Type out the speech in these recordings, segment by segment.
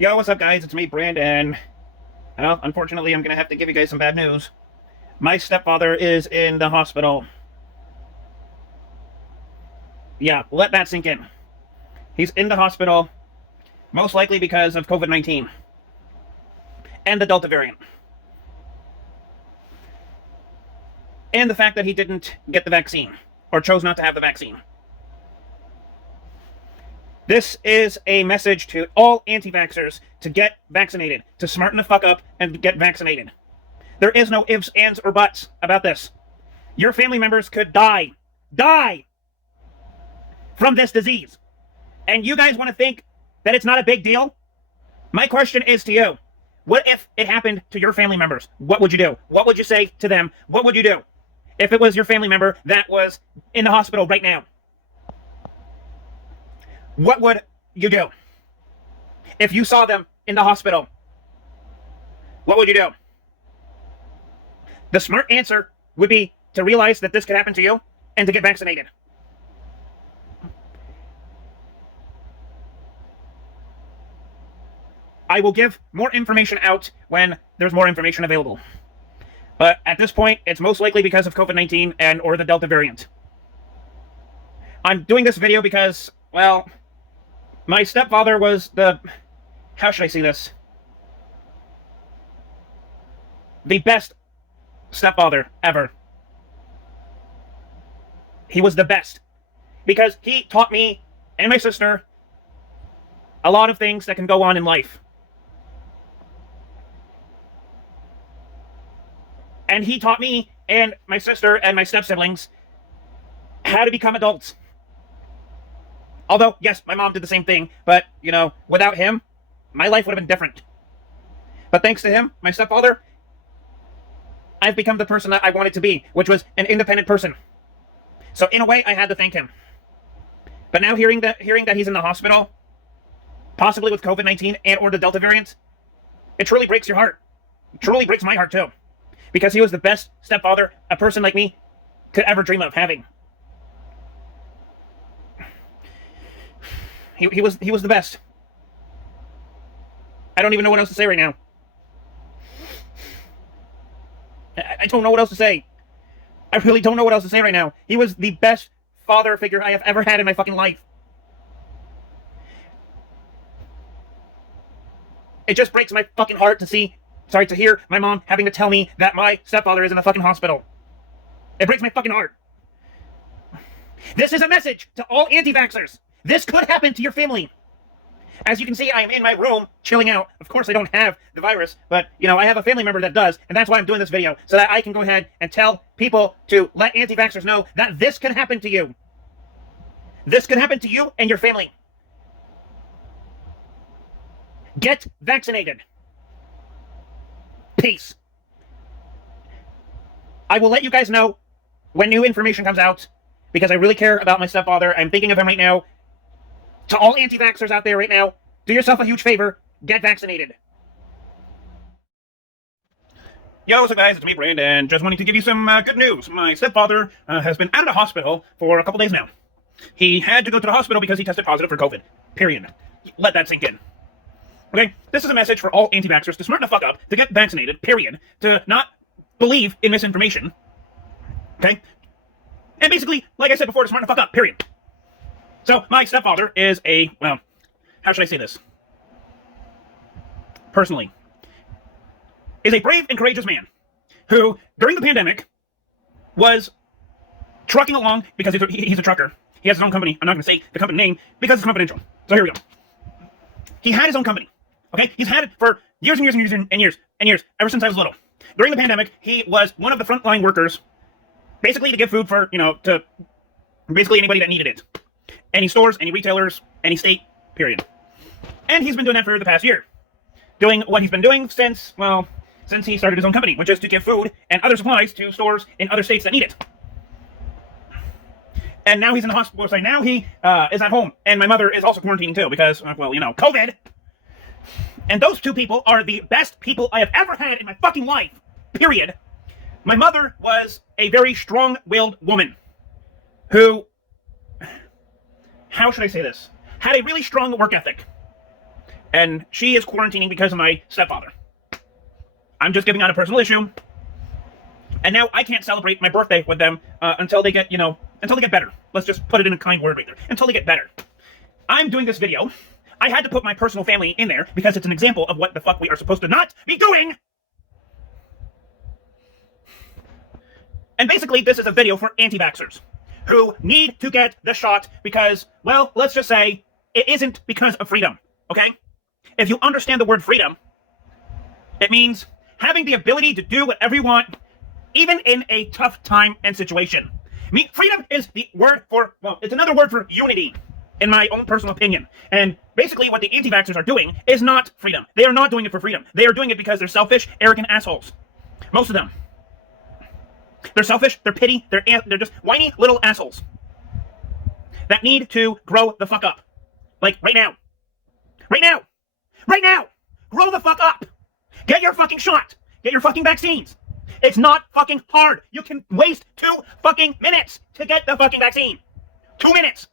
Yo, what's up, guys? It's me, Brandon. Well, unfortunately, I'm gonna have to give you guys some bad news. My stepfather is in the hospital. Yeah, let that sink in. He's in the hospital, most likely because of COVID-19 and the Delta variant. And the fact that he didn't get the vaccine, or chose not to have the vaccine. This is a message to all anti-vaxxers to get vaccinated, to smarten the fuck up and get vaccinated. There is no ifs, ands, or buts about this. Your family members could die from this disease. And you guys want to think that it's not a big deal? My question is to you. What if it happened to your family members? What would you do? What would you say to them? What would you do if it was your family member that was in the hospital right now? What would you do? If you saw them in the hospital, what would you do? The smart answer would be to realize that this could happen to you and to get vaccinated. I will give more information out when there's more information available. But at this point, it's most likely because of COVID-19 and or the Delta variant. I'm doing this video because, well, my stepfather was how should I say this? The best stepfather ever. He was the best. Because he taught me and my sister a lot of things that can go on in life. And he taught me and my sister and my step-siblings how to become adults. Although, yes, my mom did the same thing, but, you know, without him, my life would have been different. But thanks to him, my stepfather, I've become the person that I wanted to be, which was an independent person. So in a way, I had to thank him. But now hearing that he's in the hospital, possibly with COVID-19 and or the Delta variant, it truly breaks your heart. It truly breaks my heart too. Because he was the best stepfather a person like me could ever dream of having. He was the best. I don't even know what else to say right now. I don't know what else to say. I really don't know what else to say right now. He was the best father figure I have ever had in my fucking life. It just breaks my fucking heart to hear my mom having to tell me that my stepfather is in the fucking hospital. It breaks my fucking heart. This is a message to all anti-vaxxers. This could happen to your family. As you can see, I am in my room, chilling out. Of course, I don't have the virus, but, you know, I have a family member that does, and that's why I'm doing this video, so that I can go ahead and tell people to let anti-vaxxers know that this can happen to you. This can happen to you and your family. Get vaccinated. Peace. I will let you guys know when new information comes out, because I really care about my stepfather. I'm thinking of him right now. To all anti-vaxxers out there right now, do yourself a huge favor. Get vaccinated. Yo, what's up, guys? It's me, Brandon. Just wanting to give you some good news. My stepfather has been out of the hospital for a couple days now. He had to go to the hospital because he tested positive for COVID. Period. Let that sink in. Okay? This is a message for all anti-vaxxers to smarten the fuck up, to get vaccinated, period. To not believe in misinformation. Okay? And basically, like I said before, to smarten the fuck up, period. So, my stepfather is well, how should I say this? Personally, is a brave and courageous man who, during the pandemic, was trucking along because he's a trucker. He has his own company. I'm not going to say the company name because it's confidential. So here we go. He had his own company. Okay? He's had it for years and years and years and years and years, ever since I was little. During the pandemic, he was one of the frontline workers, basically to give food for, to basically anybody that needed it. Any stores, any retailers, any state, period. And he's been doing that for the past year. Doing what he's been doing since he started his own company, which is to give food and other supplies to stores in other states that need it. And now he's in the hospital, so now he is at home. And my mother is also quarantining too, because, well, COVID. And those two people are the best people I have ever had in my fucking life, period. My mother was a very strong-willed woman who, how should I say this, had a really strong work ethic. and she is quarantining because of my stepfather. I'm just giving out a personal issue, and now I can't celebrate my birthday with them until they get, until they get better. Let's just put it in a kind word right there. Until they get better. I'm doing this video. I had to put my personal family in there because it's an example of what the fuck we are supposed to not be doing. And basically, this is a video for anti-vaxxers who need to get the shot because, well, let's just say it isn't because of freedom, okay? If you understand the word freedom, it means having the ability to do whatever you want, even in a tough time and situation. Freedom is the word for, well, it's another word for unity, in my own personal opinion. And basically what the anti-vaxxers are doing is not freedom. They are not doing it for freedom. They are doing it because they're selfish, arrogant assholes. Most of them. They're selfish, they're petty, they're just whiny little assholes that need to grow the fuck up. Like, right now. Right now! Right now! Grow the fuck up! Get your fucking shot! Get your fucking vaccines! It's not fucking hard! You can waste 2 fucking minutes to get the fucking vaccine! 2 minutes!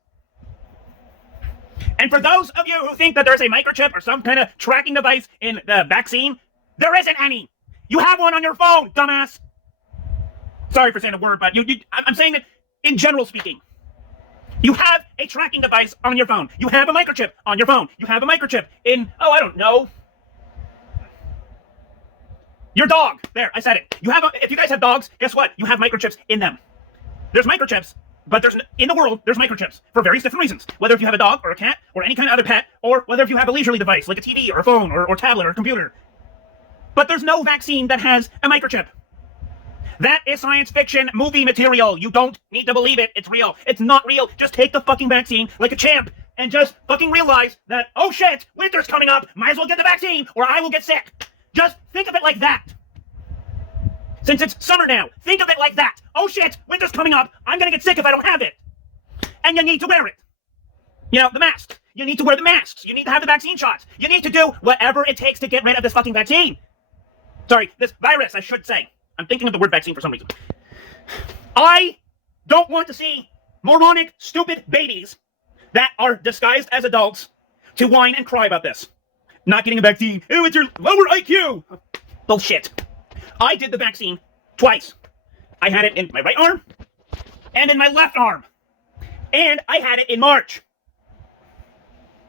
And for those of you who think that there's a microchip or some kind of tracking device in the vaccine, there isn't any! You have one on your phone, dumbass! Sorry for saying a word, but I'm saying it in general speaking. You have a tracking device on your phone. You have a microchip on your phone. You have a microchip in, oh, I don't know, your dog. There, I said it. If you guys have dogs, guess what? You have microchips in them. There's microchips, but in the world, there's microchips for various different reasons. Whether if you have a dog or a cat or any kind of other pet, or whether if you have a leisurely device like a TV or a phone or tablet or a computer. But there's no vaccine that has a microchip. That is science fiction movie material. You don't need to believe it. It's real. It's not real. Just take the fucking vaccine like a champ and just fucking realize that, oh shit, winter's coming up. Might as well get the vaccine or I will get sick. Just think of it like that. Since it's summer now, think of it like that. Oh shit, winter's coming up. I'm gonna get sick if I don't have it. And you need to wear it. The mask. You need to wear the masks. You need to have the vaccine shots. You need to do whatever it takes to get rid of this fucking vaccine. Sorry, this virus, I should say. I'm thinking of the word vaccine for some reason. I don't want to see moronic, stupid babies that are disguised as adults to whine and cry about this. Not getting a vaccine. Oh, it's your lower IQ. Bullshit. I did the vaccine twice. I had it in my right arm and in my left arm. And I had it in March.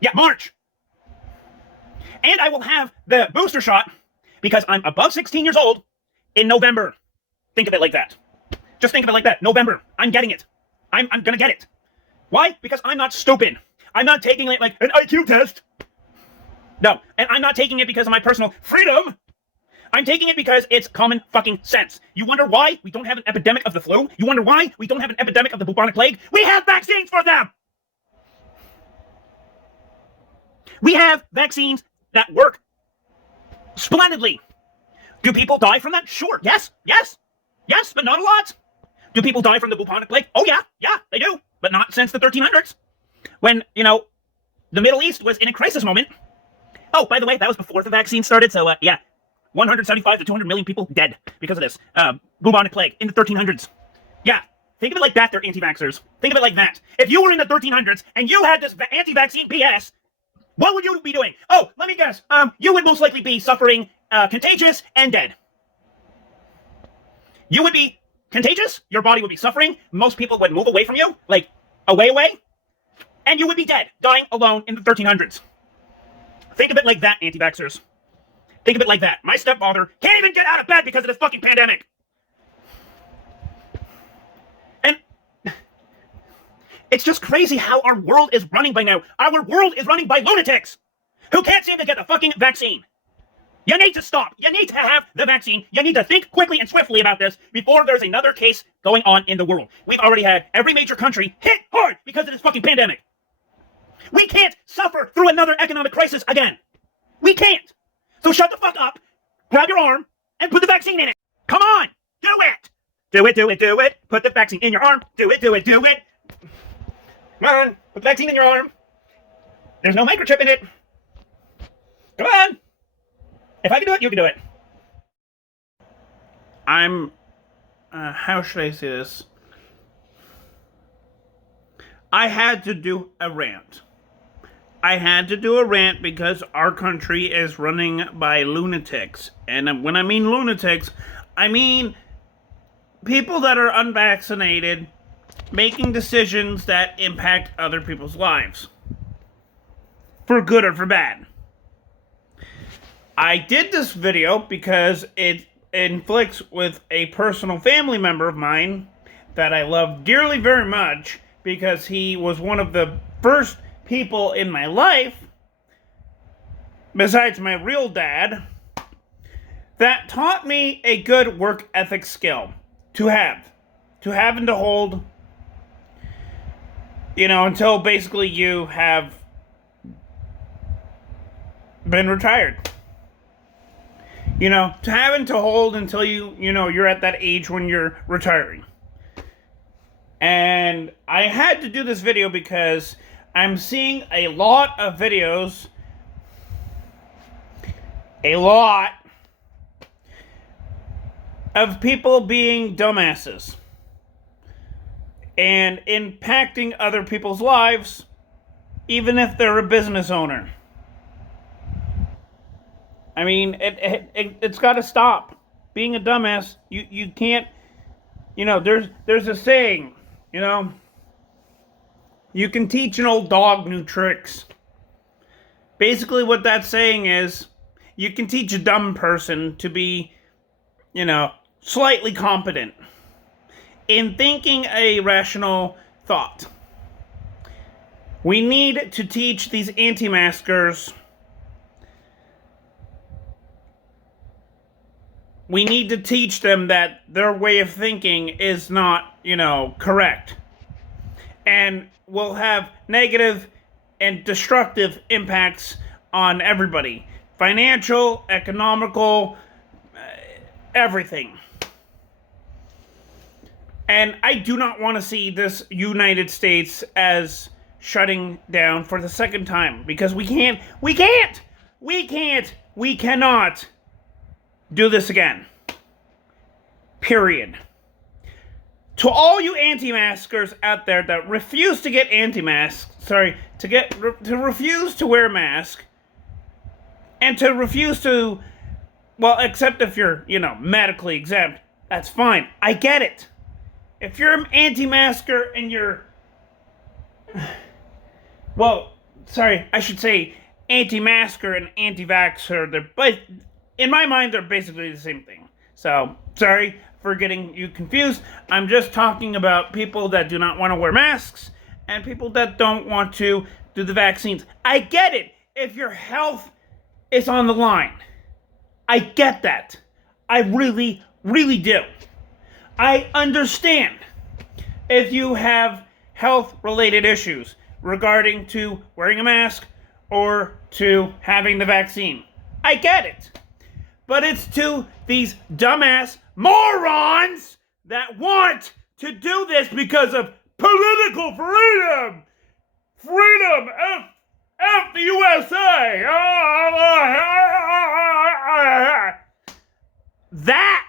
Yeah, March. And I will have the booster shot because I'm above 16 years old in November. Think of it like that. Just think of it like that. November. I'm getting it. I'm gonna get it. Why? Because I'm not stupid. I'm not taking it like an IQ test. No. And I'm not taking it because of my personal freedom. I'm taking it because it's common fucking sense. You wonder why we don't have an epidemic of the flu? You wonder why we don't have an epidemic of the bubonic plague? We have vaccines for them! We have vaccines that work splendidly. Do people die from that? Sure. Yes, but not a lot. Do people die from the bubonic plague? Oh yeah, they do. But not since the 1300s. When, the Middle East was in a crisis moment. Oh, by the way, that was before the vaccine started, so yeah. 175 to 200 million people dead because of this bubonic plague in the 1300s. Yeah, think of it like that, they're anti-vaxxers. Think of it like that. If you were in the 1300s and you had this anti-vaccine BS, what would you be doing? Oh, let me guess. You would most likely be suffering contagious and dead. You would be contagious, your body would be suffering, most people would move away from you, like away, and you would be dead, dying alone in the 1300s. Think of it like that, anti-vaxxers. Think of it like that. My stepfather can't even get out of bed because of this fucking pandemic. And it's just crazy how our world is running by now. Our world is running by lunatics who can't seem to get the fucking vaccine. You need to stop. You need to have the vaccine. You need to think quickly and swiftly about this before there's another case going on in the world. We've already had every major country hit hard because of this fucking pandemic. We can't suffer through another economic crisis again. We can't. So shut the fuck up, grab your arm, and put the vaccine in it. Come on, do it. Do it. Put the vaccine in your arm. Do it. Come on, put the vaccine in your arm. There's no microchip in it. Come on. If I can do it, you can do it. How should I say this? I had to do a rant. I had to do a rant because our country is running by lunatics. And when I mean lunatics, I mean people that are unvaccinated making decisions that impact other people's lives, for good or for bad. I did this video because it inflicts with a personal family member of mine that I love dearly very much, because he was one of the first people in my life, besides my real dad, that taught me a good work ethic skill to have and to hold, until basically you have been retired. To have and to hold until you're at that age when you're retiring. And I had to do this video because I'm seeing a lot of videos, of people being dumbasses and impacting other people's lives, even if they're a business owner. I mean, it's got to stop. Being a dumbass, you can't, there's a saying, you can teach an old dog new tricks. Basically what that saying is, you can teach a dumb person to be, slightly competent in thinking a rational thought. We need to teach these anti-maskers. We need to teach them that their way of thinking is not, correct. And will have negative and destructive impacts on everybody. Financial, economical, everything. And I do not want to see this United States as shutting down for the second time. Because we cannot do this again. Period. To all you anti-maskers out there that refuse to get to refuse to wear a mask, and to refuse to, except if you're, medically exempt, that's fine. I get it. If you're an anti-masker and you're, I should say anti-masker and anti-vaxxer, but in my mind, they're basically the same thing. So, sorry for getting you confused. I'm just talking about people that do not want to wear masks and people that don't want to do the vaccines. I get it if your health is on the line. I get that. I really, really do. I understand if you have health-related issues regarding to wearing a mask or to having the vaccine. I get it. But it's to these dumbass morons that want to do this because of political freedom. Freedom. F the USA. That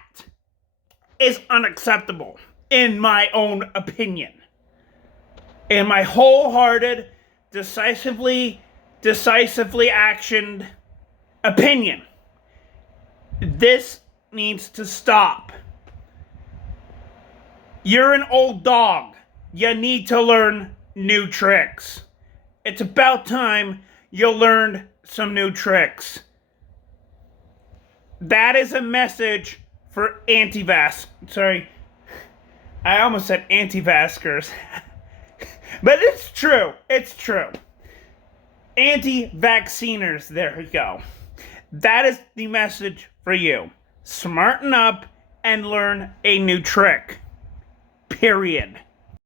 is unacceptable, in my own opinion. In my wholehearted, decisively actioned opinion. This needs to stop. You're an old dog. You need to learn new tricks. It's about time you learned some new tricks. That is a message for I almost said anti-vaxxers. But it's true. It's true. Anti-vacciners, there we go. That is the message for you. Smarten up and learn a new trick. Period.